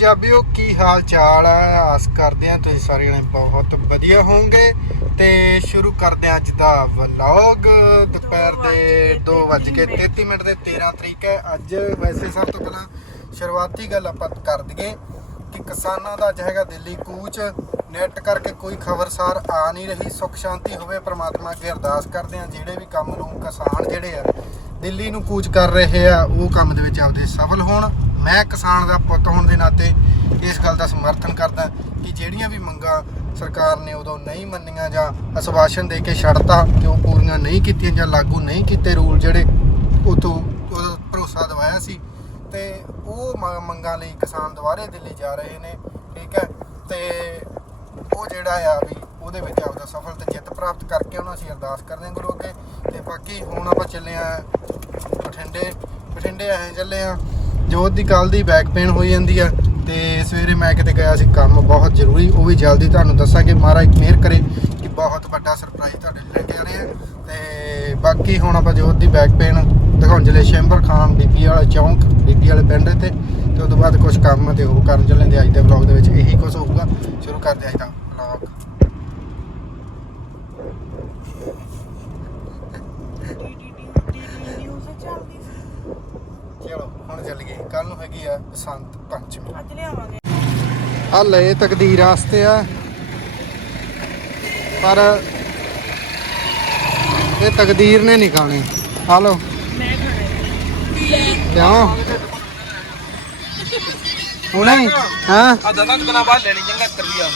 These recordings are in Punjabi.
ਪੰਜਾਬੀਓ, ਕੀ ਹਾਲ ਚਾਲ ਹੈ ਆਸ ਕਰਦੇ ਹਾਂ ਤੁਸੀਂ ਸਾਰੇ ਜਣੇ ਬਹੁਤ ਵਧੀਆ ਹੋਵੋਗੇ। ਤੇ ਸ਼ੁਰੂ ਕਰਦੇ ਹਾਂ ਅੱਜ ਦਾ ਵਲੌਗ। ਦੁਪਹਿਰ ਦੇ 2:33 ਮਿੰਟ ਦੇ 13 ਤਰੀਕ ਹੈ। ਅੱਜ ਵੈਸੇ ਸਭ ਤੋਂ ਪਹਿਲਾਂ ਸ਼ੁਰੂਆਤੀ ਗੱਲ ਆਪਾਂ ਕਰ ਦਈਏ ਕਿ ਕਿਸਾਨਾਂ ਦਾ ਅੱਜ ਹੈਗਾ ਦਿੱਲੀ ਕੂਚ। ਨੈਟ ਕਰਕੇ ਕੋਈ ਖਬਰਸਾਰ ਆ ਨਹੀਂ ਰਹੀ। ਸੁੱਖ ਸ਼ਾਂਤੀ ਹੋਵੇ, ਪ੍ਰਮਾਤਮਾ ਅੱਗੇ ਅਰਦਾਸ ਕਰਦੇ ਹਾਂ। ਜਿਹੜੇ ਵੀ ਕੰਮ ਨੂੰ ਕਿਸਾਨ ਜਿਹੜੇ ਆ, ਦਿੱਲੀ ਨੂੰ ਕੂਚ ਕਰ ਰਹੇ ਆ, ਉਹ ਕੰਮ ਦੇ ਵਿੱਚ ਆਪਦੇ ਸਫਲ ਹੋਣ। ਮੈਂ ਕਿਸਾਨ ਦਾ ਪੁੱਤ ਹੋਣ ਦੇ ਨਾਤੇ ਇਸ ਗੱਲ ਦਾ ਸਮਰਥਨ ਕਰਦਾ ਕਿ ਜਿਹੜੀਆਂ ਵੀ ਮੰਗਾਂ ਸਰਕਾਰ ਨੇ ਉਦੋਂ ਨਹੀਂ ਮੰਨੀਆਂ ਜਾਂ ਅਸਵਾਸ਼ਨ ਦੇ ਕੇ ਛੱਡਤਾ ਕਿ ਉਹ ਪੂਰੀਆਂ ਨਹੀਂ ਕੀਤੀਆਂ ਜਾਂ ਲਾਗੂ ਨਹੀਂ ਕੀਤੇ ਰੂਲ ਜਿਹੜੇ ਉਤੋਂ ਉਹਦਾ ਭਰੋਸਾ ਦਿਵਾਇਆ ਸੀ ਤੇ ਉਹ ਮੰਗਾਂ ਲਈ ਕਿਸਾਨ ਦੁਬਾਰੇ ਦਿੱਲੀ ਜਾ ਰਹੇ ਨੇ, ਠੀਕ ਹੈ? ਤੇ ਉਹ ਜਿਹੜਾ ਆ ਵੀ ਉਹਦੇ ਵਿੱਚ ਆਪਦਾ ਸਫਲ ਤੇ ਜਿੱਤ ਪ੍ਰਾਪਤ ਕਰਕੇ ਉਹਨਾਂ ਅਸੀਂ ਅਰਦਾਸ ਕਰਦੇ ਹਾਂ ਗੁਰੂ ਅੱਗੇ। ਤੇ ਬਾਕੀ ਹੁਣ ਆਪਾਂ ਚੱਲੇ ਆ ਬਠਿੰਡੇ। ਬਠਿੰਡੇ ਆਏ ਚੱਲੇ ਆ ਜੋਤ ਦੀ ਕੱਲ ਦੀ ਬੈਕ ਪੇਨ ਹੋਈ ਜਾਂਦੀ ਆ ਤੇ ਸਵੇਰੇ ਮੈਂ ਕਿਤੇ ਗਿਆ ਸੀ ਕੰਮ ਬਹੁਤ ਜ਼ਰੂਰੀ, ਉਹ ਵੀ ਜਲਦੀ ਤੁਹਾਨੂੰ ਦੱਸਾਂਗੇ, ਮਹਾਰਾਜ ਮਿਹਰ ਕਰੇ ਕਿ ਬਹੁਤ ਵੱਡਾ ਸਰਪ੍ਰਾਈਜ਼ ਤੁਹਾਡੇ ਲਈ ਲੈ ਕੇ ਆ ਰਹੇ ਆ। ਤੇ ਬਾਕੀ ਹੁਣ ਆਪਾਂ ਜੋਤ ਦੀ ਬੈਕ ਪੇਨ ਦਿਖਾਉਣ ਚਲੇ ਸ਼ੈਂਬਰ ਖਾਨ ਬੀਬੀ ਵਾਲਾ ਚੌਂਕ ਬੀਬੀ ਵਾਲੇ ਪਿੰਡ ਤੇ ਤੇ ਉਸ ਤੋਂ ਬਾਅਦ ਕੁਝ ਕੰਮ ਤੇ ਉਹ ਕਰਨ ਚੱਲੇ ਅੱਜ ਦੇ ਵਲੌਗ ਦੇ ਵਿੱਚ ਇਹੀ ਕੁਝ ਹੋਊਗਾ। ਸ਼ੁਰੂ ਕਰਦੇ ਅੱਜ ਦਾ ਚਲੋ ਹੁਣ ਚੱਲ ਗਏ। ਕੱਲ ਨੂੰ ਹੈਗੀ ਆ ਬਸੰਤ ਪੰਚਮੀ। ਅੱਜ ਲਿਆਵਾਂਗੇ। ਆ ਲਏ ਤਕਦੀਰ ਵਾਸਤੇ ਆ। ਪਰ ਇਹ ਤਕਦੀਰ ਨੇ ਨਹੀਂ ਖਾਣੇ। ਆ ਲਓ। ਮੈਂ ਖਾਣਾ ਕਿਉਂ? ਹੁਣੇ? ਹਾਂ? ਆ ਦਸਾਂ ਦੁਕਾਨਾਂ ਬਾਹਰ ਲੈਣੀ ਚੰਗਾ 1 ਰੁਪਿਆ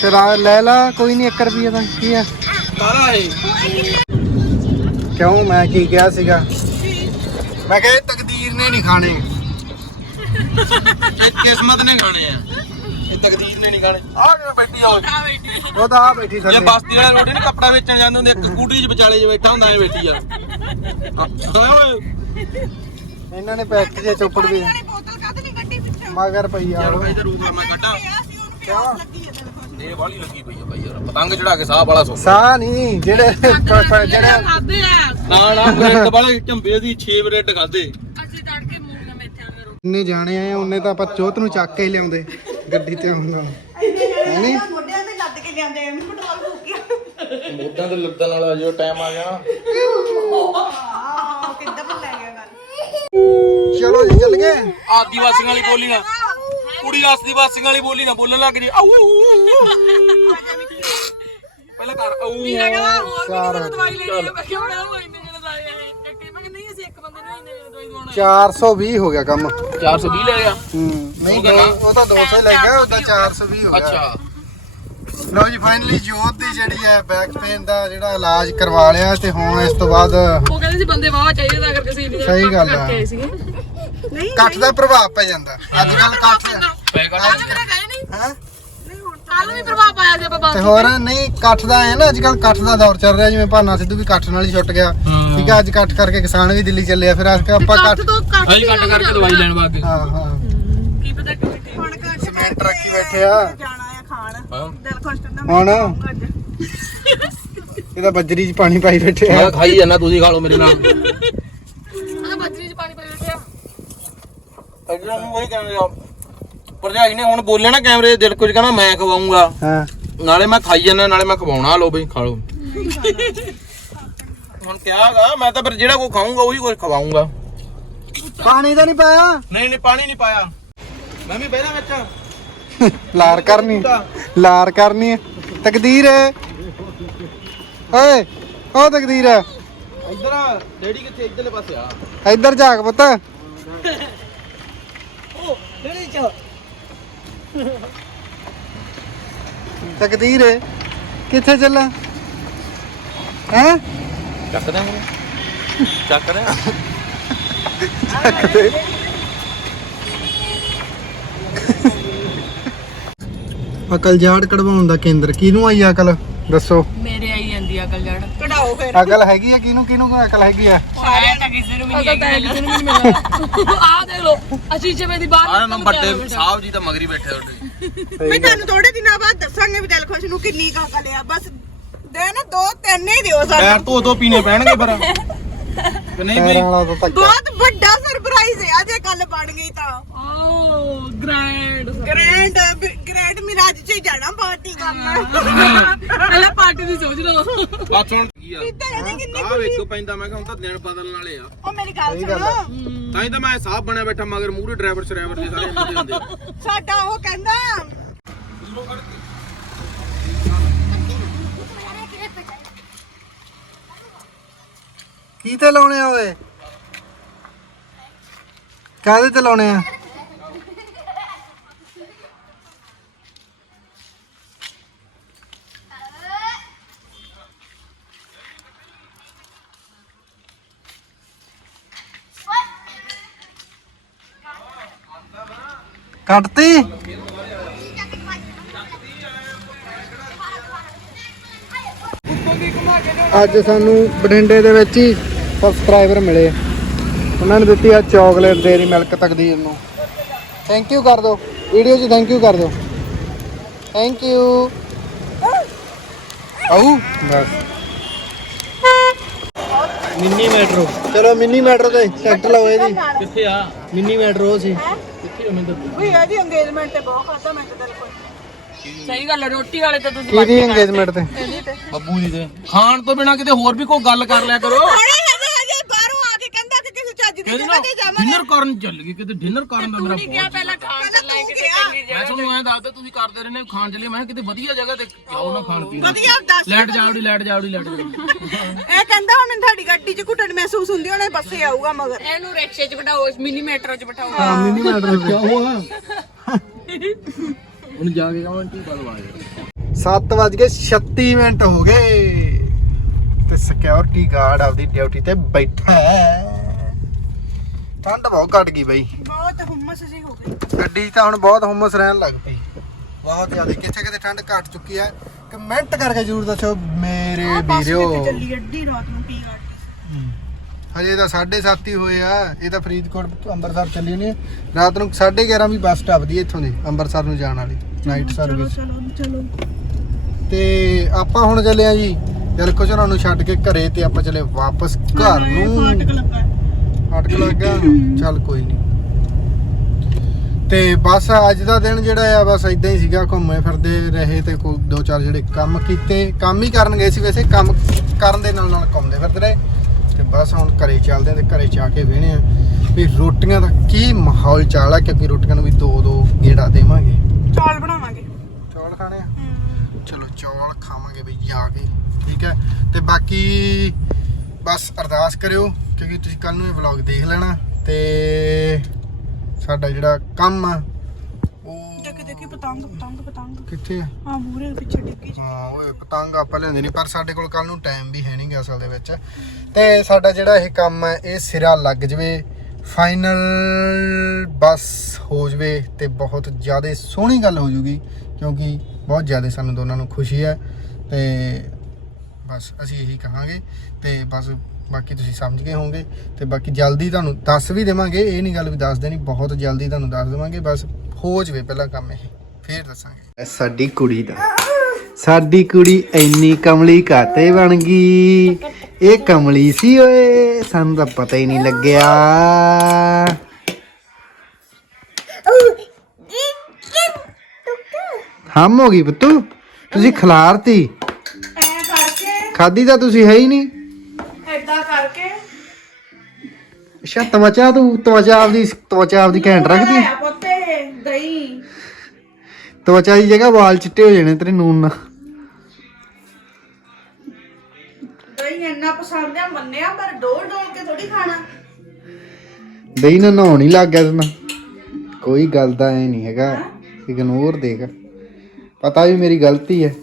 ਫਿਰ ਆ ਲੈ ਲਾ ਕੋਈ ਨਹੀਂ 1 ਰੁਪਿਆ ਦਾ ਕੀ ਆ? ਕਾਲਾ ਏ ਕਿਉਂ? ਮੈਂ ਕੀ ਕਿਹਾ ਸੀਗਾ? ਮੈਂ ਕਿਹਾ ਨਹੀਂ ਖਾਣੇ। ਇਹ ਕਿਸਮਤ ਨੇ ਖਾਣੇ ਆ। ਇਹ ਤਕਦੀਰ ਨੇ ਨਹੀਂ ਖਾਣੇ। ਆ ਕਿਵੇਂ ਬੈਠੀ ਆ ਉਹ। ਤਾਂ ਆ ਬੈਠੀ ਇਹ ਥੱਲੇ। ਬਸਤੀ ਵਾਲੇ ਰੋਟੀ ਨੇ ਕੱਪੜਾ ਵੇਚਣ ਜਾਂਦੇ ਹੁੰਦੇ ਇੱਕ ਸਕੂਟਰੀ 'ਚ ਵਿਚਾਲੇ 'ਚ ਬੈਠਾ ਹੁੰਦਾ ਇਹ ਬੈਠੀ ਆ। ਓਏ। ਇਹਨਾਂ ਨੇ ਪੈਕ ਜੇ ਚੋਪੜ ਵੀ। ਬੋਤਲ ਕਾਹਦੇ ਨਹੀਂ ਗੱਡੀ ਪਿੱਛੇ। ਮਗਰ ਪਈ ਆ ਯਾਰ ਉਹ। ਮੈਂ ਤੇ ਰੂਪ ਮੈਂ ਕੱਢਾਂ। ਪਿਆ ਸੀ ਉਹਨੂੰ ਕਿਉਂ? ਪਿਆਸ ਲੱਗੀ ਹੈ ਤੈਨੂੰ ਇਹ ਬਾਲੀ ਲੱਗੀ ਪਈ ਆ ਬਾਈ ਯਾਰ। ਪਤੰਗ ਚੜਾ ਕੇ ਸਾਹ ਵਾਲਾ ਸੋ ਸਾਹ ਨਹੀਂ ਜਿਹੜੇ ਪ- ਪ- ਜਿਹੜੇ ਖਾਦੇ ਆ। ਨਾ ਨਾ ਬ੍ਰੈਡ ਵਾਲੇ ਝੰਬੇ ਦੀ 6 ਬ੍ਰੈਡ ਖਾਦੇ ਅਸੀਂ ਤੜ ਕੇ ਮੂੰਹ ਨਾਲ ਇੰਨੇ ਜਾਣੇ ਆਏ ਉਹਨੇ ਤਾਂ ਆਪਾਂ ਚੋਤ ਨੂੰ ਚੱਕ ਕੇ ਹੀ ਲਿਆਉਂਦੇ ਗੱਡੀ ਤੇ ਆਉਣ ਨਾਲ। ਹੈਨੀ ਮੋਢਿਆਂ ਤੇ ਲੱਦ ਕੇ ਲਿਆਂਦੇ ਐ ਫੁੱਟਬਾਲ ਫੂਕਿਆ ਮੋਢਾਂ ਤੇ ਲੱਤਾਂ ਨਾਲ ਜੋ ਟਾਈਮ ਆ ਗਿਆ। ਨਾ ਆਹ ਕਿੱਦਾਂ ਪਰ ਲੈ ਗਿਆ ਗੱਲ। ਚਲੋ ਜੀ ਚੱਲ ਗਏ। ਆਦੀਵਾਸੀਆਂ ਵਾਲੀ ਬੋਲੀ ਨਾ। ਕੁੜੀ ਆਦੀਵਾਸੀਆਂ ਵਾਲੀ ਬੋਲੀ ਨਾ ਬੋਲਣ ਲੱਗ ਜੀ ਆਊ। ਪਹਿਲਾਂ ਕਰ ਆਊ ਚਾਰ ਦਵਾਈ ਲੈਣੀ ਹੈ ਮੈਂ ਕਿਹਾ ਮੈਂ ਉਹ ਇੰਨੇ ਜਣੇ ਲਾਏ ਆ ਇੱਕ ਮੈਂ ਕਿਹਾ ਨਹੀਂ ਅਸੀਂ ਇੱਕ ਬੰਦੇ ਨੂੰ ਇੰਨੇ ਜਣੇ ਦਵਾਈ ਦਵਾਉਣਾ 420 ਹੋ ਗਿਆ ਕੰਮ। 420 ਲੈ ਗਿਆ। ਹੂੰ ਨਹੀਂ ਦੋ- ਉਹ ਤਾਂ 200 ਹੀ ਲੈ ਗਿਆ ਉਹਦਾ 420 ਹੋ ਗਿਆ। ਅੱਛਾ। ਲਓ ਜੀ ਫਾਈਨਲੀ ਜੋਤ ਦੀ ਜਿਹੜੀ ਹੈ ਬੈਕ ਪੇਨ ਦਾ ਜਿਹੜਾ ਇਲਾਜ ਕਰਵਾ ਲਿਆ ਤੇ ਹੁਣ ਇਸ ਤੋਂ ਬਾਅਦ ਉਹ ਕਹਿੰਦੇ ਸੀ ਬੰਦੇ ਵਾਹ ਚਾਹੀਦੇ ਤਾਂ ਕਰਕੇ ਇੰਨੇ ਸਹੀ ਗੱਲ ਆ। ਆਏ ਸੀਗੇ। ਨਹੀਂ ਕੱਠ ਦਾ ਪ੍ਰਭਾਵ ਪੈ ਜਾਂਦਾ। ਅੱਜ ਕੱਲ ਕੱਠ ਪੈਗਾ ਗਏ ਨਹੀਂ। ਹੈ? ਕੱਲ ਵੀ ਪ੍ਰਭਾਵ ਪਾਇਆ ਸੀ ਆਪਾਂ ਤੇ ਹੋਰ ਨਹੀਂ ਕੱਠ ਦਾ ਹੈ ਨਾ ਅੱਜ ਕੱਲ ਕੱਠ ਦਾ ਦੌਰ ਚੱਲ ਰਿਹਾ ਜਿਵੇਂ ਭਾਨਾ ਸਿੱਧੂ ਵੀ ਕੱਠ ਨਾਲ ਹੀ ਛੁੱਟ ਗਿਆ। ਹੈ ਅੱਜ ਕੱਠ ਕਰਕੇ ਕਿਸਾਨ ਵੀ ਦਿੱਲੀ ਚੱਲੇ ਆ ਫਿਰ ਅੱਜ ਆਪਾਂ ਕੱਟ ਤੋਂ ਕੱਟ ਅਸੀਂ ਕੱਟ ਕਰਕੇ ਦਵਾਈ ਲੈਣ ਵਾਗੇ ਹਾਂ ਹਾਂ। ਕੀ ਪਤਾ ਕਿ ਹੁਣ ਕੱਟ ਸਮੈਂਟ ਰੱਖੀ ਬੈਠੇ ਆ। ਜਾਣਾ ਆ ਖਾਣ। ਦਿਲ ਖੁਸ਼ ਕਰਨਾ ਹੁਣ? ਇਹਦਾ ਬੱਜਰੀ 'ਚ ਪਾਣੀ ਪਾਈ ਬੈਠੇ ਆ। ਮੈਂ ਖਾਈ ਤੁਸੀਂ ਖਾ ਲਓ ਮੇਰੇ ਨਾਲ। ਆ ਬੱਜਰੀ ਚ ਪਾਣੀ ਪਾ ਬੈਠਿਆ ਅੱਗੇ ਨੂੰ ਵਹੀ ਕਹਿੰਦੇ ਆ ਭਰਜਾਈ ਨੇ ਹੁਣ ਬੋਲੇ ਨਾ ਕੈਮਰੇ ਦੇ ਦਿਲ ਕੁਝ ਕਹਿੰਦਾ ਮੈਂ ਖਵਾਉਂਗਾ ਹਾਂ। ਨਾਲੇ ਮੈਂ ਖਾਈ ਜਾਂਦਾ ਨਾਲੇ ਮੈਂ ਖਵਾਉਣਾ ਲੋ ਬਈ ਖਾ ਲਓ। ਹੁਣ ਕਿਹਾਗਾ ਮੈਂ ਤਾਂ ਫਿਰ ਜਿਹੜਾ ਕੋ ਖਾਊਂਗਾ ਉਹੀ ਕੁਝ ਖਵਾਉਂਗਾ ਪਾਣੀ ਤਾਂ ਨਹੀਂ ਪਾਇਆ? ਨਹੀਂ ਨਹੀਂ ਪਾਣੀ ਨਹੀਂ ਪਾਇਆ। ਮੈਂ ਵੀ ਬਹਿਣਾ ਵਿੱਚ। ਲਾਰ ਕਰਨੀ। ਲਾਰ ਕਰਨੀ ਹੈ। ਤਕਦੀਰ ਹੈ। ਓਏ ਉਹ ਤਕਦੀਰ ਹੈ। ਇੱਧਰ ਡੈਡੀ ਕਿੱਥੇ? ਇੱਧਰਲੇ ਪਾਸੇ ਆ। ਇੱਧਰ ਝਾਕ ਪੁੱਤ। ਤਕਦੀਰ ਹੈ। ਕਿੱਥੇ ਚੱਲਾਂ? ਹੈ? ਚੱਕ ਦੇ ਚੱਕ ਦੇ। ਅਕਲ ਜਾੜ ਕਢਵਾਉਣ ਦਾ ਕੇਂਦਰ। ਕਿਹਨੂੰ ਆਈ ਅਕਲ? ਦੱਸੋ। ਮੇਰੇ ਆਈ ਜਾਂਦੀ ਆ ਕੱਲ ਜੜ। ਕਢਾਓ ਫਿਰ। ਅਕਲ ਹੈਗੀ ਆ? ਕਿਹਨੂੰ ਕਿਹਨੂੰ ਅਕਲ ਹੈਗੀ ਆ? ਸਾਰਿਆਂ ਤਾਂ ਕਿਸੇ ਨੂੰ ਵੀ ਨਹੀਂ ਆਈ। ਕਿਸੇ ਨੂੰ ਵੀ ਨਹੀਂ ਮਿਲਿਆ ਆ ਦੇਖ ਲੋ ਅਸੀਂ ਜਿਵੇਂ ਦੀ ਬਾਹਰ ਆਹ ਨੰਬਰ ਵੱਡੇ ਸਾਹਿਬ ਜੀ ਤਾਂ ਮਗਰੀ ਬੈਠੇ ਤੁਹਾਡੇ ਮੈਂ ਤੁਹਾਨੂੰ ਥੋੜੇ ਦਿਨਾਂ ਬਾਅਦ ਦੱਸਾਂਗੇ ਵੀ ਦਿਲ ਖੁਸ਼ ਨੂੰ ਕਿੰਨੀ ਕਾ ਲਿਆ ਬਸ ਦੇ ਨਾ ਦੋ ਤਿੰਨ ਹੀ ਦਿਓ ਸਾਨੂੰ। ਪੈਰ ਤੋਂ ਉਦੋਂ ਪੀਣੇ ਪੈਣਗੇ ਪਰ। ਕਿ ਨਹੀਂ ਬਈ? ਪੈਰਾਂ ਵਾਲਾ ਤਾਂ ਧੱਕਾ। ਬਹੁਤ ਵੱਡਾ ਸਰਪ੍ਰਾਈਜ਼ ਹੈ ਜੇ ਗੱਲ ਬਣ ਗਈ ਤਾਂ। ਓ ਗ੍ਰੈਂਡ ਗ੍ਰੈਂਡ ਗ੍ਰੈਂਡ ਮਿਰਾਜ ਚ ਹੀ ਜਾਣਾ ਪਾਰਟੀ ਕਰਨ। ਪਹਿਲਾਂ ਪਾਰਟੀ ਦੀ ਸੋਚ ਲਓ। ਆ ਸੁਣ ਕੀ ਆ? ਤੇ ਇਹਦੀ ਕਿੰਨੀ ਆ ਵੇਖੋ ਪੈਂਦਾ ਮੈਂ ਕਿਹਾ ਹੁਣ ਤਾਂ ਦਿਨ ਬਦਲਣ ਵਾਲੇ ਆ। ਉਹ ਮੇਰੀ ਗੱਲ ਸਹੀ ਗੱਲ ਆ। ਸੁਣੋ। ਤਾਂ ਹੀ ਤਾਂ ਮੈਂ ਸਾਹਬ ਬਣਿਆ ਬੈਠਾ ਮਗਰ ਮੂਹਰੇ ਡਰਾਈਵਰ ਸ਼ਰਾਈਵਰ ਦੇ ਸਾਰੇ ਮੁੰਡੇ ਹੁੰਦੇ ਆ। ਸਾਡਾ ਉਹ ਕਹਿੰਦਾ ਕੀ ਤੇ ਲਾਉਣੇ ਆ ਓਏ? ਕਾਹਦੇ ਤੇ ਲਾਉਣੇ ਆ? ਕੱਟਤੀ? ਅੱਜ ਸਾਨੂੰ ਬਠਿੰਡੇ ਦੇ ਵਿੱਚ ਹੀ ਸਬਸਕ੍ਰਾਈਬਰ ਮਿਲੇ। ਉਹਨਾਂ ਨੇ ਦਿੱਤੀ ਆ ਚਾਕਲੇਟ ਡੇਰੀ ਮਿਲਕ ਤਕਦੀਰ ਨੂੰ। ਥੈਂਕ ਯੂ ਕਰ ਦਿਓ। ਵੀਡੀਓ 'ਚ ਥੈਂਕ ਯੂ ਕਰ ਦਿਓ। ਥੈਂਕ ਯੂ ਆਉ ਬਸ। ਮਿੰਨੀ ਮੈਟਰੋ ਚਲੋ ਮਿੰਨੀ ਮੈਟਰੋ ਤੇ ਟਿਕਟ ਲਓ ਇਹਦੀ। ਕਿੱਥੇ ਆ? ਮਿੰਨੀ ਮੈਟਰੋ ਸੀ। ਕਿੱਥੇ ਆ ਮੈਨੂੰ ਵੀ ਇਹਦੀ ਇੰਗੇਜਮੈਂਟ ਤੇ ਬਹੁਤ ਖਾਦਾ ਮੈਂ ਤਾਂ ਕੋਈ ਸਹੀ ਗੱਲ ਹੈ ਰੋਟੀ ਵਾਲੇ ਤਾਂ ਤੁਸੀਂ ਕਿਹਦੀ ਇੰਗੇਜਮੈਂਟ ਤੇ? ਤੇ। ਬੱਬੂ ਜੀ ਦੇ ਖਾਣ ਤੋਂ ਬਿਨਾ ਕਿਤੇ ਹੋਰ ਵੀ ਕੋਈ ਗੱਲ ਕਰ ਲਿਆ ਕਰੋ ਹੁਣੇ ਹਜੇ ਹਜੇ ਬਾਹਰੋਂ ਆ ਕੇ ਕਹਿੰਦਾ ਕਿ ਕਿਸੇ ਚੱਜ ਦੀ ਕਹਿੰਦੇ ਜਗ੍ਹਾ ਨਾ ਤੇ ਜਾਵਾਂਗੇ ਡਿਨਰ ਕਰਨ ਚੱਲ ਗਈ ਕਿਤੇ ਡਿਨਰ ਕਰਨ ਦਾ ਮੇਰਾ ਬਹੁਤ ਪਹਿਲਾਂ ਖਾਣ ਚੱਲਾਂਗੇ ਤੂੰ ਕਿਤੇ ਗਿਆ। ਚੰਗੀ ਮੈਂ ਜਗ੍ਹਾ ਤੁਹਾਨੂੰ ਐਂ ਦੱਸਦਾ ਤੁਸੀਂ ਕਰਦੇ ਰਹਿੰਦੇ ਖਾਣ ਚੱਲੇ ਮੈਂ ਕਿਹਾ ਕਿਤੇ ਵਧੀਆ ਜਗ੍ਹਾ ਤੇ ਜਾਓ ਨਾ ਖਾਣ ਪੀਣ ਵਧੀਆ ਦੱਸ ਲੈਟ ਜਾਵੜੀ ਲੈਟ ਜਾਵੜੀ ਲੈਟ ਜਾਵੜੀ। ਇਹ ਕਹਿੰਦਾ ਹੁਣ ਤੁਹਾਡੀ ਗੱਡੀ 'ਚ ਘੁੱਟਣ ਮਹਿਸੂਸ ਹੁੰਦੀ ਹੋਣੇ ਬੱਸੇ ਆਊਗਾ ਮਗਰ। ਇਹਨੂੰ ਰਿਕਸ਼ੇ 'ਚ ਬਿਠਾਓ ਮਿਨੀ ਮੈਟਰੋ 'ਚ ਬਿਠਾਓ। ਹਾਂ ਮਿੰਨੀ ਮੈਟਰੋ ਤੇ ਹੋਆ ਹੁਣ ਜਾ ਕੇ ਕਹਾਂ ਕੀ ਗੱਲ ਵਾਏ 7 ਵਜ ਕੇ 36 ਮਿੰਟ ਹੋ ਗਏ। ਤੇ ਸਿਕਿਉਰਿਟੀ ਗਾਰਡ ਆਪਦੀ ਡਿਊਟੀ ਤੇ ਬੈਠਾ ਹੈ। ਠੰਡ ਬਹੁਤ ਘਟ ਗਈ ਬਈ। ਬਹੁਤ ਹੁਮਸ ਜੀ ਹੋ ਗਈ। ਗੱਡੀ 'ਚ ਤਾਂ ਹੁਣ ਬਹੁਤ ਹੁਮਸ ਰਹਿਣ ਲੱਗ ਪਈ। ਬਹੁਤ ਜ਼ਿਆਦਾ ਕਿੱਥੇ ਕਿਤੇ ਠੰਡ ਘਟ ਚੁੱਕੀ ਹੈ ਕਮੈਂਟ ਕਰਕੇ ਜਰੂਰ ਦੱਸਿਓ ਮੇਰੇ ਬੱਸ ਵੀਰੋ। ਚੱਲੀ ਅੱਡੀ ਰਾਤ ਨੂੰ ਪੀ ਹਜੇ ਤਾਂ 7:30 ਹੀ ਹੋਏ ਆ। ਇਹ ਤਾਂ ਫਰੀਦਕੋਟ ਤੋਂ ਅੰਮ੍ਰਿਤਸਰ ਚੱਲੀ ਨੇ ਰਾਤ ਨੂੰ 11:30 ਵੀ ਬੱਸ ਟੱਪਦੀ ਹੈ ਇੱਥੋਂ ਦੀ ਅੰਮ੍ਰਿਤਸਰ ਨੂੰ ਜਾਣ ਵਾਲੀ ਨਾਈਟ ਸਰਵਿਸ। ਚਲੋ ਚਲੋ। ਤੇ ਆਪਾਂ ਹੁਣ ਚੱਲੇ ਆ ਜੀ। ਦਿਲ ਕੁਝ ਨੂੰ ਛੱਡ ਕੇ ਘਰੇ ਤੇ ਆਪਾਂ ਚੱਲੇ ਵਾਪਸ ਘਰ ਨੂੰ। ਫਾਟਕ ਲੱਗਾ। ਅਟਕ ਲੱਗ ਗਿਆ। ਚੱਲ ਕੋਈ ਨਹੀਂ ਤੇ ਬਸ ਅੱਜ ਦਾ ਦਿਨ ਜਿਹੜਾ ਆ ਬਸ ਇਦਾਂ ਹੀ ਸੀਗਾ ਘੁੰਮੇ ਫਿਰਦੇ ਰਹੇ ਤੇ ਕੋਈ ਦੋ ਚਾਰ ਜਿਹੜੇ ਕੰਮ ਕੀਤੇ। ਕੰਮ ਹੀ ਕਰਨ ਗਏ ਸੀ ਵੈਸੇ ਕੰਮ ਕਰਨ ਦੇ ਨਾਲ ਨਾਲ ਘੁੰਮਦੇ ਫਿਰਦੇ ਰਹੇ। ਤੇ ਬਸ ਹੁਣ ਘਰੇ ਚੱਲਦੇ ਤੇ ਘਰੇ ਜਾ ਕੇ ਵੇਹਣੇ ਆ। ਵੀ ਰੋਟੀਆਂ ਦਾ ਕੀ ਮਾਹੌਲ ਚਾਲ ਆ ਕਿਉਂਕਿ ਰੋਟੀਆਂ ਨੂੰ ਵੀ ਦੋ ਦੋ ਗੇੜਾ ਦੇਵਾਂਗੇ। ਚੌਲ ਬਣਾਵਾਂਗੇ। ਚੌਲ ਖਾਣੇ ਆ? ਚਲੋ ਚੌਲ ਖਾਵਾਂਗੇ ਬਈ ਜਾ ਕੇ। ਠੀਕ ਹੈ ਤੇ ਬਾਕੀ ਬਸ ਅਰਦਾਸ ਕਰਿਓ। ਕਿਉਂਕਿ ਤੁਸੀਂ ਕੱਲ ਨੂੰ ਇਹ ਵਲੌਗ ਦੇਖ ਲੈਣਾ ਤੇ ਸਾਡਾ ਜਿਹੜਾ ਕੰਮ ਆ ਉਹ ਦੇਖੀ ਦੇਖੀ ਪਤੰਗ ਪਤੰਗ ਪਤੰਗ। ਕਿੱਥੇ ਆ? ਆ ਮੂਰੇ ਪਿੱਛੇ ਡਿੱਗੀ ਹਾਂ ਓਏ ਪਤੰਗ ਆਪਾਂ ਲੈਂਦੇ ਨਹੀਂ ਪਰ ਸਾਡੇ ਕੋਲ ਕੱਲ ਨੂੰ ਟਾਈਮ ਵੀ ਹੈ ਨਹੀਂ ਗਾ ਅਸਲ ਦੇ ਵਿੱਚ। ਤੇ ਸਾਡਾ ਜਿਹੜਾ ਇਹ ਕੰਮ ਹੈ ਇਹ ਸਿਰਾ ਲੱਗ ਜਵੇ ਫਾਈਨਲ ਬਸ ਹੋ ਜਵੇ ਤੇ ਬਹੁਤ ਜ਼ਿਆਦਾ ਸੋਹਣੀ ਗੱਲ ਹੋ ਜੂਗੀ ਕਿਉਂਕਿ ਬਹੁਤ ਜ਼ਿਆਦਾ ਸਾਨੂੰ ਦੋਨਾਂ ਨੂੰ ਖੁਸ਼ੀ ਹੈ। ਤੇ ਬਸ ਅਸੀਂ ਇਹੀ ਕਹਾਂਗੇ ਤੇ ਬਸ ਬਾਕੀ ਤੁਸੀਂ ਸਮਝ ਗਏ ਹੋਵੋਗੇ ਤੇ ਬਾਕੀ ਜਲਦੀ ਤੁਹਾਨੂੰ ਦੱਸ ਵੀ ਦੇਵਾਂਗੇ, ਇਹ ਨਹੀਂ ਗੱਲ ਵੀ ਦੱਸ ਦੇਣੀ ਬਹੁਤ ਜਲਦੀ ਤੁਹਾਨੂੰ ਦੱਸ ਦੇਵਾਂਗੇ, ਬਸ ਹੋ ਜਵੇ ਪਹਿਲਾਂ ਕੰਮ ਇਹ, ਫੇਰ ਦੱਸਾਂਗੇ। ਸਾਡੀ ਕੁੜੀ ਦਾ। ਸਾਡੀ ਕੁੜੀ ਇੰਨੀ ਕਮਲੀ ਕਾਤੇ ਬਣ ਗਈ। ਇਹ ਕਮਲੀ ਸੀ ਓਏ, ਸਾਨੂੰ ਤਾਂ ਪਤਾ ਹੀ ਨਹੀਂ ਲੱਗਿਆ। ਹਮ ਹੋ ਗਈ ਪੁੱਤੂ, ਤੁਸੀਂ ਖਿਲਾਰਤੀ। ਐ ਖਾਦੀ ਤਾਂ ਤੁਸੀਂ ਹੈ ਹੀ ਨਹੀਂ। ਅੱਛਾ ਤਵਚਾ ਤੂੰ ਤਵਚਾ ਆਪਦੀ ਤਵਚਾ ਆਪਦੀ ਘੈਂਟ ਰੱਖਦੀ ਆ? ਪੁੱਤੇ ਦਹੀਂ। ਤਵਚਾ ਦੀ ਜਗ੍ਹਾ ਵਾਲ ਚਿੱਟੇ ਹੋ ਜਾਣੇ ਤੇਰੇ ਨੂਨ ਨਾਲ। ਦਹੀਂ ਇੰਨਾ ਪਸੰਦ ਆ ਮੰਨਿਆ ਪਰ ਡੋਲ ਡੋਲ ਕੇ ਥੋੜੀ ਖਾਣਾ। ਦਹੀਂ ਨਾਲ ਨਹਾਉਣ ਹੀ ਲੱਗ ਗਿਆ ਤੂੰ ਤਾਂ। ਕੋਈ ਗੱਲ ਦਾ ਐ ਨਹੀਂ ਹੈਗਾ। ਇਗਨੋਰ ਦੇਖ। ਪਤਾ ਵੀ ਮੇਰੀ ਗਲਤੀ ਹੈ।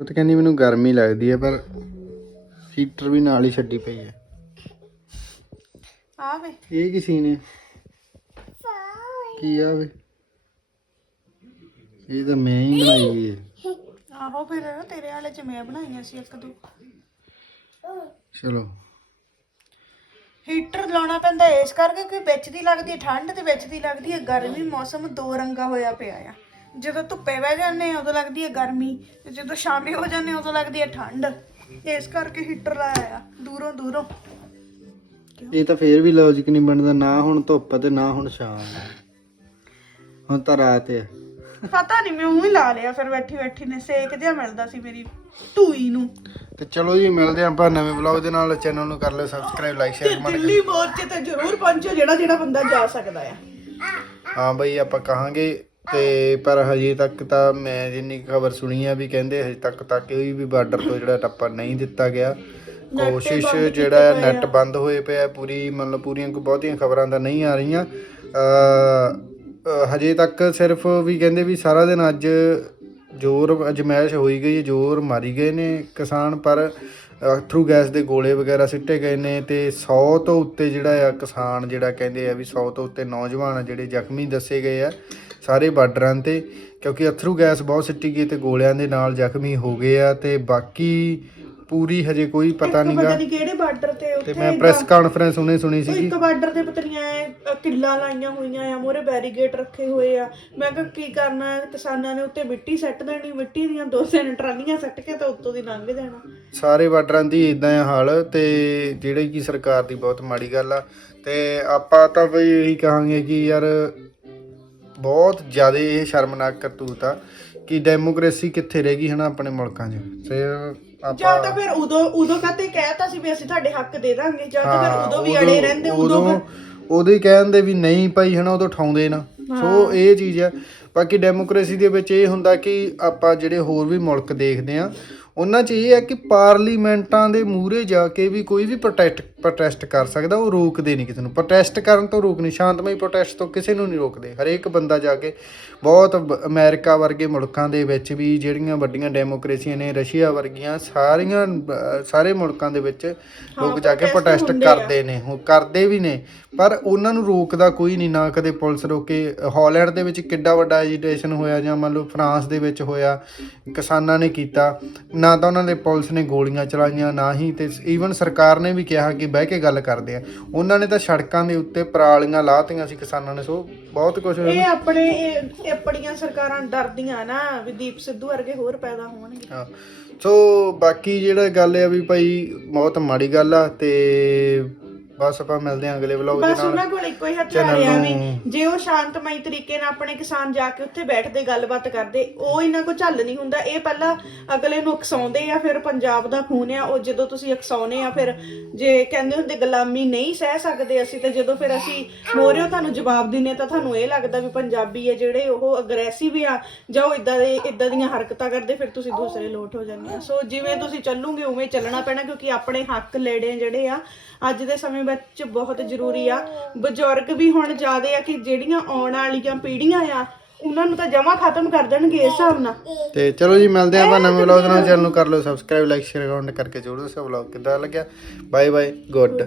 ਉਹ ਤਾਂ ਕਹਿੰਦੀ ਮੈਨੂੰ ਗਰਮੀ ਲੱਗਦੀ ਹੈ ਪਰ ਹੀਟਰ ਵੀ ਨਾਲ ਹੀ ਛੱਡੀ ਪਈ ਹੈ। ਆ ਵੇ। ਇਹ ਕੀ ਸੀਨ ਹੈ? ਕੀ ਆ ਵੇ? ਇਹ ਤਾਂ ਮੈਂ ਹੀ ਬਣਾਈ ਹੈ। ਆਹੋ ਫਿਰ ਤੇਰੇ ਵਾਲੇ ਚ ਮੈਂ ਬਣਾਈਆਂ ਸੀ ਇੱਕ ਦੋ। ਚਲੋ। ਹੀਟਰ ਲਾਉਣਾ ਪੈਂਦਾ ਇਸ ਕਰਕੇ ਕਿ ਵਿੱਚ ਦੀ ਲੱਗਦੀ ਹੈ ਠੰਡ ਤੇ ਵਿੱਚ ਦੀ ਲੱਗਦੀ ਹੈ ਗਰਮੀ ਮੌਸਮ ਦੋ ਰੰਗਾ ਹੋਇਆ ਪਿਆ ਆ। ਜਦੋਂ ਧੁੱਪੇ ਬਹਿ ਜਾਂਦੇ ਆ ਉਦੋਂ ਲੱਗਦੀ ਹੈ ਗਰਮੀ ਤੇ ਜਦੋਂ ਸ਼ਾਮੀ ਹੋ ਜਾਂਦੇ ਆ, ਉਦੋਂ ਲੱਗਦੀ ਹੈ ਠੰਡ। ਇਸ ਕਰਕੇ ਹੀਟਰ ਲਾਇਆ ਆ ਦੂਰੋਂ ਦੂਰੋਂ। ਇਹ ਤਾਂ ਫੇਰ ਵੀ ਲੌਜੀਕ ਨਹੀਂ ਬਣਦਾ ਨਾ ਹੁਣ ਧੁੱਪ ਤੇ ਨਾ ਹੁਣ ਸ਼ਾਮ। ਹੁਣ ਤਾਂ ਰਾਤ ਹੈ ਪਤਾ ਨਹੀਂ ਮੈਂ ਉਹੀ ਲਾ ਲਿਆ ਫਿਰ ਬੈਠੀ ਬੈਠੀ ਨੇ ਸੇਕ ਜਿਹਾ ਮਿਲਦਾ ਸੀ ਮੇਰੀ ਢੂਈ ਨੂੰ। ਤੇ ਚਲੋ ਜੀ ਮਿਲਦੇ ਆਪਾਂ ਨਵੇਂ ਵਲੌਗ ਦੇ ਨਾਲ ਚੈਨਲ ਨੂੰ ਕਰ ਲਿਓ ਸਬਸਕ੍ਰਾਈਬ ਲਾਈਕ ਤੇ ਸ਼ੇਅਰ ਕਮੈਂਟ ਦਿੱਲੀ ਮੋਰਚੇ ਤੇ ਜ਼ਰੂਰ ਪਹੁੰਚੋ ਜਿਹੜਾ ਜਿਹੜਾ ਬੰਦਾ ਜਾ ਸਕਦਾ ਆ। ਹਾਂ ਬਈ ਆਪਾਂ ਕਹਾਂਗੇ ਤੇ ਪਰ ਹਜੇ ਤੱਕ ਤਾਂ ਮੈਂ ਜਿੰਨੀ ਖਬਰ ਸੁਣੀ ਆ ਵੀ ਕਹਿੰਦੇ ਹਜੇ ਤੱਕ ਤਾਂ ਕੋਈ ਵੀ ਬਾਰਡਰ ਤੋਂ ਜਿਹੜਾ ਟੱਪਾ ਨਹੀਂ ਦਿੱਤਾ ਗਿਆ। ਕੋਸ਼ਿਸ਼ ਜਿਹੜਾ ਨੈਟ ਬੰਦ ਹੋਏ ਪਿਆ ਪੂਰੀ ਮਤਲਬ ਪੂਰੀਆਂ ਬਹੁਤੀਆਂ ਖਬਰਾਂ ਤਾਂ ਨਹੀਂ ਆ ਰਹੀਆਂ। ਅ ਹਜੇ ਤੱਕ ਸਿਰਫ ਵੀ ਕਹਿੰਦੇ ਵੀ ਸਾਰਾ ਦਿਨ ਅੱਜ ਜ਼ੋਰ ਅਜਮਾਇਸ਼ ਹੋਈ ਗਈ ਹੈ ਜ਼ੋਰ ਮਾਰੀ ਗਏ ਨੇ ਕਿਸਾਨ ਪਰ ਥਰੂ ਗੈਸ ਦੇ ਗੋਲੇ ਵਗੈਰਾ ਸਿੱਟੇ ਗਏ ਨੇ ਤੇ 100 ਤੋਂ ਉੱਤੇ ਜਿਹੜਾ ਆ ਕਿਸਾਨ ਜਿਹੜਾ ਕਹਿੰਦੇ ਆ ਵੀ 100 ਤੋਂ ਉੱਤੇ ਨੌਜਵਾਨ ਜਿਹੜੇ ਜ਼ਖਮੀ ਦੱਸੇ ਗਏ ਆ। ਸਾਰੇ ਬਾਰਡਰਾਂ ਤੇ ਕਿਉਂਕਿ ਅਥਰੂ ਗੈਸ ਬਹੁਤ ਸਿੱਟੀ ਗਈ ਤੇ ਗੋਲਿਆਂ ਦੇ ਨਾਲ ਜ਼ਖਮੀ ਹੋ ਗਏ ਆ ਤੇ ਬਾਕੀ ਪੂਰੀ ਹਜੇ ਕੋਈ ਪਤਾ ਨਹੀਂਗਾ ਪਤਾ ਨਹੀਂ ਕਿਹੜੇ ਬਾਰਡਰ ਤੇ ਤੇ ਉੱਥੇ ਮੈਂ ਪ੍ਰੈਸ ਕਾਨਫਰੰਸ ਉਹਨੇ ਸੁਣੀ ਸੀਗੀ ਇੱਕ ਬਾਰਡਰ ਤੇ ਪਤਲੀਆਂ ਕਿੱਲਾ ਲਾਈਆਂ ਹੋਈਆਂ ਆ ਮੋਰੇ ਬੈਰੀਗੇਟ ਰੱਖੇ ਹੋਏ ਆ। ਮੈਂ ਕਿਹਾ ਕੀ ਕਰਨਾ ਹੈ? ਕਿਸਾਨਾਂ ਨੇ ਉੱਤੇ ਮਿੱਟੀ ਸੱਟ ਦੇਣੀ ਮਿੱਟੀ ਦੀਆਂ ਦੋ ਤਿੰਨ ਟਰਾਲੀਆਂ ਸੱਟ ਕੇ ਤਾਂ ਉੱਤੋਂ ਦੀ ਲੰਘ ਜਾਣਾ। ਸਾਰੇ ਬਾਰਡਰਾਂ ਦੀ ਇਦਾਂ ਆ ਹਾਲ ਤੇ ਜਿਹੜੇ ਕੀ ਸਰਕਾਰ ਦੀ ਬਹੁਤ ਮਾੜੀ ਗੱਲ ਆ। ਤੇ ਆਪਾਂ ਤਾਂ ਬਈ ਇਹੀ ਕਹਾਂਗੇ ਕਿ ਯਾਰ ਬਹੁਤ ਜ਼ਿਆਦਾ ਇਹ ਸ਼ਰਮਨਾਕ ਕਰਤੂਤ ਆ ਕਿ ਡੈਮੋਕ੍ਰੇਸੀ ਕਿੱਥੇ ਰਹਿ ਗਈ ਹਨਾ ਆਪਣੇ ਮੁਲਕਾਂ 'ਚ। ਫਿਰ ਜਾਂ ਤਾਂ ਆਪਾਂ ਫਿਰ ਉਦੋਂ ਉਦੋਂ ਕਾਤੇ ਕਹਿਤਾ ਸੀ ਵੀ ਅਸੀਂ ਤੁਹਾਡੇ ਹੱਕ ਦੇ ਦਾਂਗੇ ਜਾਂ ਤਾਂ ਫਿਰ ਉਦੋਂ ਵੀ ਅੜੇ ਰਹਿੰਦੇ ਉਦੋਂ ਉਦੋਂ ਉਦੋਂ ਹੀ ਕਹਿੰਦੇ ਵੀ ਨਹੀਂ ਭਾਈ ਹਨਾ ਉਦੋਂ ਠਾਉਂਦੇ ਨਾ। ਸੋ ਇਹ ਚੀਜ਼ ਆ। ਬਾਕੀ ਡੈਮੋਕ੍ਰੇਸੀ ਦੇ ਵਿੱਚ ਇਹ ਹੁੰਦਾ ਕਿ ਆਪਾਂ ਜਿਹੜੇ ਹੋਰ ਵੀ ਮੁਲਕ ਦੇਖਦੇ ਆ ਉਹਨਾਂ 'ਚ ਇਹ ਹੈ ਕਿ ਪਾਰਲੀਮੈਂਟਾਂ ਦੇ ਮੂਹਰੇ ਜਾ ਕੇ ਵੀ ਕੋਈ ਵੀ ਪ੍ਰੋਟੈਸਟ ਪ੍ਰੋਟੈਸਟ ਕਰ ਸਕਦਾ ਉਹ ਰੋਕਦੇ ਨਹੀਂ ਕਿਸੇ ਨੂੰ। ਪ੍ਰੋਟੈਸਟ ਕਰਨ ਤੋਂ ਰੋਕ ਨਹੀਂ ਸ਼ਾਂਤਮਈ ਪ੍ਰੋਟੈਸਟ ਤੋਂ ਕਿਸੇ ਨੂੰ ਨਹੀਂ ਰੋਕਦੇ। ਹਰੇਕ ਬੰਦਾ ਜਾ ਕੇ ਬਹੁਤ ਅਮਰੀਕਾ ਵਰਗੇ ਮੁਲਕਾਂ ਦੇ ਵਿੱਚ ਵੀ ਜਿਹੜੀਆਂ ਵੱਡੀਆਂ ਡੈਮੋਕ੍ਰੇਸੀਆਂ ਨੇ ਰਸ਼ੀਆ ਵਰਗੀਆਂ ਸਾਰੀਆਂ ਸਾਰੇ ਮੁਲਕਾਂ ਦੇ ਵਿੱਚ ਲੋਕ ਜਾ ਕੇ ਪ੍ਰੋਟੈਸਟ। ਕਰਦੇ ਨੇ ਉਹ ਕਰਦੇ ਵੀ ਨੇ ਪਰ ਉਹਨਾਂ ਨੂੰ ਰੋਕਦਾ ਕੋਈ ਨਹੀਂ ਨਾ ਕਦੇ ਪੁਲਿਸ ਰੋਕੇ। ਹਾਲੈਂਡ ਦੇ ਵਿੱਚ ਕਿੱਡਾ ਵੱਡਾ ਐਜੀਟੇਸ਼ਨ ਹੋਇਆ ਜਾਂ ਮੰਨ ਲਓ ਫਰਾਂਸ ਦੇ ਵਿੱਚ ਹੋਇਆ ਕਿਸਾਨਾਂ ਨੇ ਕੀਤਾ। ਨਾ ਤਾਂ ਉਹਨਾਂ ਦੇ ਪੁਲਿਸ ਨੇ ਗੋਲੀਆਂ ਚਲਾਈਆਂ ਨਾ ਹੀ ਤੇ ਈਵਨ ਸਰਕਾਰ ਨੇ ਵੀ ਕਿਹਾ ਕਿ ਬਹਿ ਕੇ ਗੱਲ ਕਰਦੇ ਆ ਉਹਨਾਂ ਨੇ ਤਾਂ ਸੜਕਾਂ ਦੇ ਉੱਤੇ ਪਰਾਲੀਆਂ ਲਾਤੀਆਂ ਸੀ ਕਿਸਾਨਾਂ ਨੇ ਸੋ ਬਹੁਤ ਕੁਝ ਇਹ ਆਪਣੇ ਇਹ ਆਪਣੀਆਂ ਸਰਕਾਰਾਂ ਡਰਦੀਆਂ ਨਾ ਵੀ ਦੀਪ ਸਿੱਧੂ ਵਰਗੇ ਹੋਰ ਪੈਦਾ ਹੋਣਗੇ ਹਾਂ। ਸੋ ਬਾਕੀ ਜਿਹੜਾ ਗੱਲ ਆ ਵੀ ਭਾਈ ਬਹੁਤ ਮਾੜੀ ਗੱਲ ਆ ਤੇ ਬਸ ਆਪਾਂ ਮਿਲਦੇ ਹਾਂ ਅਗਲੇ ਵਲੌਗ ਦੇ ਬਸ ਨਾਲ। ਉਹਨਾਂ ਕੋਲ ਇੱਕੋ ਹੀ ਹਥਿਆਰ ਚੈਨਲ ਆ ਵੀ ਨੂੰ- ਜੇ ਉਹ ਸ਼ਾਂਤਮਈ ਤਰੀਕੇ ਨਾਲ ਆਪਣੇ ਕਿਸਾਨ ਜਾ ਕੇ ਉੱਥੇ ਬੈਠਦੇ ਗੱਲਬਾਤ ਕਰਦੇ ਉਹ ਇਹਨਾਂ ਕੋ ਝੱਲ ਨਹੀਂ ਹੁੰਦਾ। ਇਹ ਪਹਿਲਾਂ ਅਗਲੇ ਨੂੰ ਉਕਸਾਉਂਦੇ ਆ ਫਿਰ ਪੰਜਾਬ ਦਾ ਖੂਨ ਆ ਉਹ ਜਦੋਂ ਤੁਸੀਂ ਉਕਸਾਉਨੇ ਆ ਫਿਰ ਜੇ ਕਹਿੰਦੇ ਹੁੰਦੇ ਗੁਲਾਮੀ ਨਹੀਂ ਸਹਿ ਸਕਦੇ ਅਸੀਂ ਤੇ ਜਦੋਂ ਫਿਰ ਅਸੀਂ ਮੋਰਿਓ ਤੁਹਾਨੂੰ ਜਵਾਬ ਦਿੰਨੇ ਤਾਂ ਤੁਹਾਨੂੰ ਇਹ ਲੱਗਦਾ ਵੀ ਪੰਜਾਬੀ ਆ ਜਿਹੜੇ ਉਹ ਅਗਰੈਸਿਵ ਆ ਜਾਂ ਉਹ ਇਦਾਂ ਦੇ ਇਦਾਂ ਦੀਆਂ ਹਰਕਤਾਂ ਕਰਦੇ ਫਿਰ ਤੁਸੀਂ ਦੂਸਰੇ ਲੋਟ ਹੋ ਜਾਂਦੇ ਆ। ਸੋ ਜਿਵੇਂ ਤੁਸੀਂ ਚੱਲੋਗੇ ਉਵੇਂ ਚੱਲਣਾ ਪੈਣਾ ਕਿਉਂਕਿ ਆਪਣੇ ਹੱਕ ਲੈਣੇ ਜਿਹੜੇ ਆ ਅੱਜ ਦੇ ਸਮੇਂ ਵਿੱਚ ਬਹੁਤ ਜ਼ਰੂਰੀ ਆ। ਬਜ਼ੁਰਗ ਵੀ ਹੁਣ ਜ਼ਿਆਦੇ ਆ ਕਿ ਜਿਹੜੀਆਂ ਆਉਣ ਵਾਲੀਆਂ ਪੀੜ੍ਹੀਆਂ ਆ ਉਹਨਾਂ ਨੂੰ ਤਾਂ ਜਮਾ ਖਤਮ ਕਰ ਦੇਣਗੇ ਇਸ ਹਿਸਾਬ ਨਾਲ। ਤੇ ਚਲੋ ਜੀ ਮਿਲਦੇ ਆਪਾਂ ਨਵੇਂ ਵਲੌਗ ਨਾਲ। ਚੈਨਲ ਨੂੰ ਕਰ ਲਓ ਸਬਸਕ੍ਰਾਈਬ ਲਾਈਕ ਸ਼ੇਅਰ ਕਮੈਂਟ ਕਰਕੇ ਜਰੂਰ ਦੱਸੋ ਵਲੌਗ। ਕਿੱਦਾਂ ਲੱਗਿਆ? Bye bye good